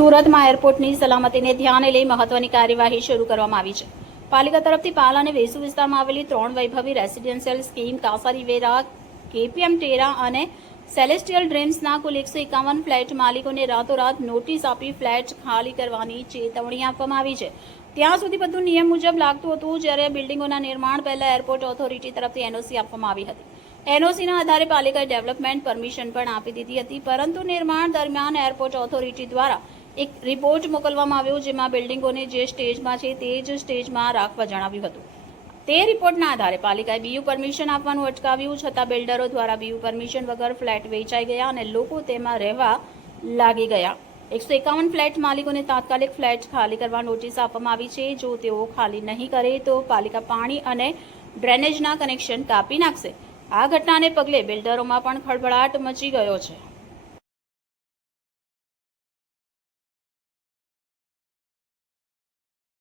સુરતમાં એરપોર્ટની સલામતીને ધ્યાને લઈ મહત્વની કાર્યવાહી શરૂ કરવામાં આવી છે. પાલિકા તરફથી પાલ અને વેસુ વિસ્તારમાં આવેલી 3 વૈભવી રેસિડેન્શિયલ સ્કીમ કાસારી વેરા, કેપીએમ ટેરા અને સેલેસ્ટિયલ ડ્રીમ્સના કુલ 151 ફ્લેટ માલિકોને રાતોરાત નોટિસ આપી ફ્લેટ ખાલી કરવાની ચેતવણી આપવામાં આવી છે. ત્યાં સુધી બધું નિયમ મુજબ લાગતું હતું, જ્યારે બિલ્ડિંગોના નિર્માણ પહેલા એરપોર્ટ ઓથોરિટી તરફથી એનઓસી આપવામાં આવી હતી. એનઓસીના આધારે પાલિકાએ ડેવલપમેન્ટ પરમિશન પણ આપી દીધી હતી, પરંતુ નિર્માણ દરમિયાન એરપોર્ટ ઓથોરિટી દ્વારા એક રિપોર્ટ મોકલવામાં આવ્યો, જેમાં બિલ્ડિંગોને જે સ્ટેજમાં છે તે જ સ્ટેજમાં રાખવા જણાવ્યું હતું. તે રિપોર્ટના આધારે પાલિકાએ બીયુ પરમિશન આપવાનું અટકાવ્યું, છતાં બિલ્ડરો દ્વારા બીયુ પરમિશન વગર ફ્લેટ વેચાઈ ગયા અને લોકો તેમાં રહેવા લાગી ગયા. 151 ફ્લેટ માલિકોને તાત્કાલિક ફ્લેટ ખાલી કરવા નોટિસ આપવામાં આવી છે. જો તેઓ ખાલી નહીં કરે તો પાલિકા પાણી અને ડ્રેનેજના કનેક્શન કાપી નાખશે. આ ઘટનાને પગલે બિલ્ડરોમાં પણ ખળભળાટ મચી ગયો છે.